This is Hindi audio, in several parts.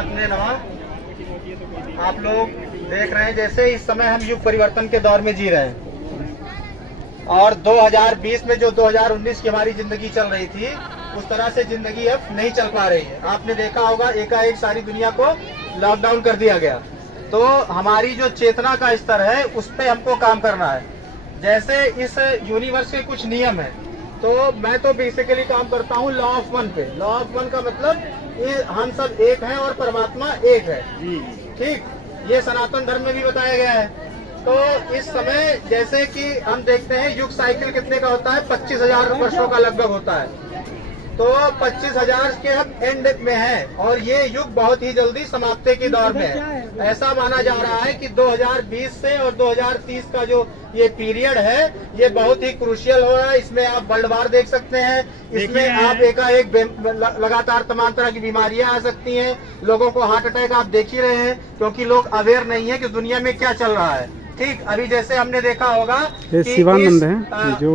परमात्मा नमः। आप लोग देख रहे हैं जैसे इस समय हम युग परिवर्तन के दौर में जी रहे हैं और 2020 में जो 2019 की हमारी जिंदगी चल रही थी उस तरह से जिंदगी अब नहीं चल पा रही है। आपने देखा होगा एकाएक सारी दुनिया को लॉकडाउन कर दिया गया, तो हमारी जो चेतना का स्तर है उस पर हमको काम करना है। जैसे इस यूनिवर्स के कुछ नियम है, तो मैं तो बेसिकली काम करता हूँ लॉ ऑफ वन पे। लॉ ऑफ वन का मतलब ये हम सब एक हैं और परमात्मा एक है, ठीक। ये सनातन धर्म में भी बताया गया है। तो इस समय जैसे कि हम देखते हैं युग साइकिल कितने का होता है, 25,000 वर्षों का लगभग होता है। तो 25,000 के हम एंड में हैं और ये युग बहुत ही जल्दी समाप्ति के दौर में है। ऐसा माना जा रहा है कि 2020 से और 2030 का जो ये पीरियड है ये बहुत ही क्रूशियल हो रहा है। इसमें आप वर्ल्ड वार देख सकते हैं, इसमें आप एकाएक लगातार तमाम तरह की बीमारियां आ सकती हैं, लोगों को हार्ट अटैक आप देख ही रहे हैं, क्योंकि लोग अवेयर नहीं है कि दुनिया में क्या चल रहा है, ठीक। अभी जैसे हमने देखा होगा कि शिवानंद हैं जो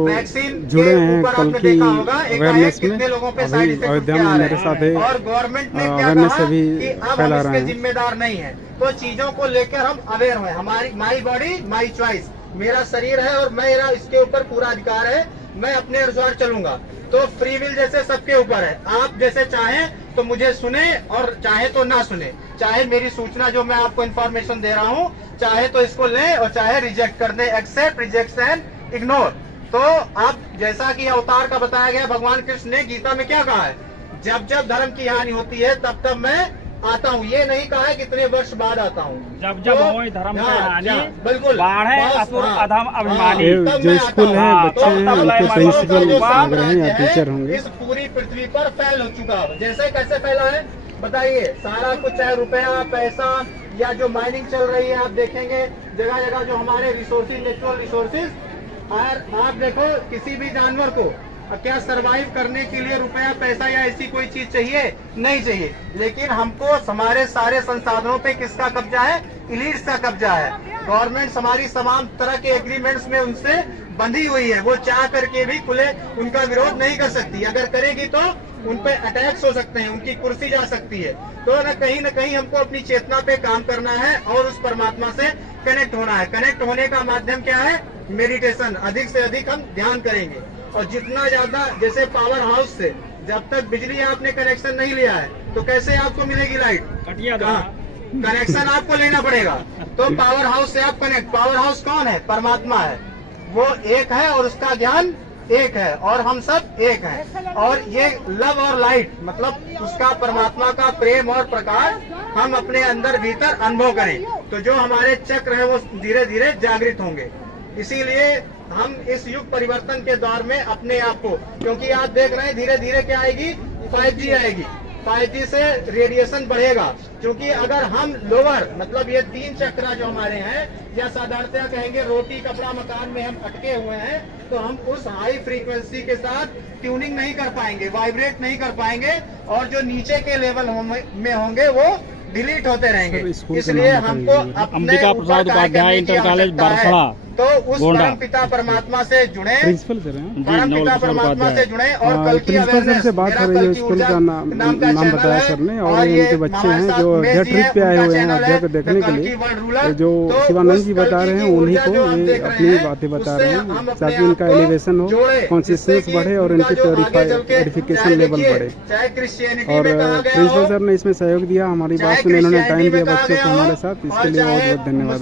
जुड़े हैं कल की अवेयरनेस में, अभी अयोध्या में मेरे साथ और गवर्नमेंट ने क्या कहा कि अब हम इसके जिम्मेदार नहीं है। तो चीजों को लेकर हम अवेयर हुए। हमारी माई बॉडी माई चॉइस, मेरा शरीर है और मेरा इसके ऊपर पूरा अधिकार है, मैं अपने अनुसार चलूंगा। तो फ्री विल जैसे सबके ऊपर है, आप जैसे चाहें तो मुझे सुने और चाहे तो ना सुने, चाहे मेरी सूचना जो मैं आपको इन्फॉर्मेशन दे रहा हूँ चाहे तो इसको लें और चाहे रिजेक्ट कर दें, एक्सेप्ट, रिजेक्ट एंड इग्नोर। तो आप जैसा कि अवतार का बताया गया, भगवान कृष्ण ने गीता में क्या कहा है, जब जब धर्म की हानि होती है तब तब मैं आता हूँ। ये नहीं कहा है कितने वर्ष बाद आता हूँ, जब जब हो धर्म की हानि, बिल्कुल बाढ़े असुर अधम अभिमानी। जो स्कूल है बच्चे हैं उनके प्रिंसिपल लग रहे हैं या टीचर होंगे। इस पूरी पृथ्वी पर फैल हो चुका है। जैसे कैसे फैला है बताइए, सारा कुछ चाहे रुपया पैसा या जो माइनिंग चल रही है, आप देखेंगे जगह जगह जो हमारे रिसोर्सेज, नेचुरल रिसोर्सेज, और आप देखो किसी भी जानवर को क्या सरवाइव करने के लिए रुपया पैसा या ऐसी कोई चीज चाहिए, नहीं चाहिए। लेकिन हमको हमारे सारे संसाधनों पे किसका कब्जा है, इलीट्स का कब्जा है। गवर्नमेंट हमारी तमाम तरह के एग्रीमेंट्स में उनसे बंधी हुई है, वो चाह करके भी खुले उनका विरोध नहीं कर सकती। अगर करेगी तो उन पे अटैक्स हो सकते हैं, उनकी कुर्सी जा सकती है। तो न कहीं हमको अपनी चेतना पे काम करना है और उस परमात्मा से कनेक्ट होना है। कनेक्ट होने का माध्यम क्या है, मेडिटेशन। अधिक से अधिक हम ध्यान करेंगे और जितना ज्यादा, जैसे पावर हाउस से जब तक बिजली आपने कनेक्शन नहीं लिया है तो कैसे आपको मिलेगी लाइट, कनेक्शन आपको लेना पड़ेगा। तो पावर हाउस से आप कनेक्ट, पावर हाउस कौन है, परमात्मा है, वो एक है और उसका ज्ञान एक है और हम सब एक हैं। और ये लव और लाइट मतलब उसका परमात्मा का प्रेम और प्रकाश हम अपने अंदर भीतर अनुभव करें, तो जो हमारे चक्र है वो धीरे धीरे जागृत होंगे। इसीलिए हम इस युग परिवर्तन के दौर में अपने आप को, क्योंकि आप देख रहे हैं धीरे धीरे क्या आएगी, 5G आएगी। 5G से रेडिएशन बढ़ेगा, क्योंकि अगर हम लोअर मतलब ये 3 चक्र जो हमारे हैं, या साधारणतः कहेंगे रोटी कपड़ा मकान में हम अटके हुए हैं, तो हम उस हाई फ्रीक्वेंसी के साथ ट्यूनिंग नहीं कर पाएंगे, वाइब्रेट नहीं कर पाएंगे, और जो नीचे के लेवल में होंगे वो डिलीट होते रहेंगे। इसलिए हमको अपने प्रसाद उपाध्याय इंटर कॉलेज बारसड़ा, तो उस परम पिता परमात्मा से जुड़े, परम पिता परमात्मा से जुड़े। और कल की अवेयरनेस, बात हो रही है स्कूल का नाम बताया सर ने, और ये बच्चे हैं जो अध्या ट्रिप पे आए हुए हैं अध्या को देखने के लिए, जो शिवानंद जी बता रहे हैं उन्हीं को ये अपनी बातें बता रहे हैं, ताकि इनका एलिवेशन हो, कॉन्शियसनेस बढ़े और इनके प्योरिफिकेशन लेवल बढ़े। और प्रिंसिपल सर ने इसमें सहयोग दिया, हमारी बात सुने, इन्होंने टाइम दिया बच्चों को हमारे साथ, इसके लिए बहुत बहुत धन्यवाद।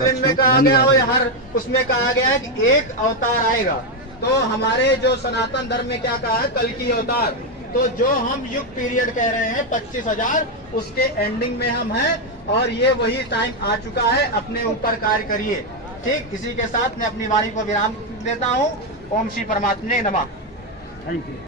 उसमें कहा गया है कि एक अवतार आएगा। तो हमारे जो सनातन धर्म में क्या कहा है, कल की अवतार। तो जो हम युग पीरियड कह रहे हैं 25,000, उसके एंडिंग में हम हैं और ये वही टाइम आ चुका है। अपने ऊपर कार्य करिए, ठीक। इसी के साथ मैं अपनी वाणी को विराम देता हूँ। ओम श्री परमात्मा नमः। Thank you.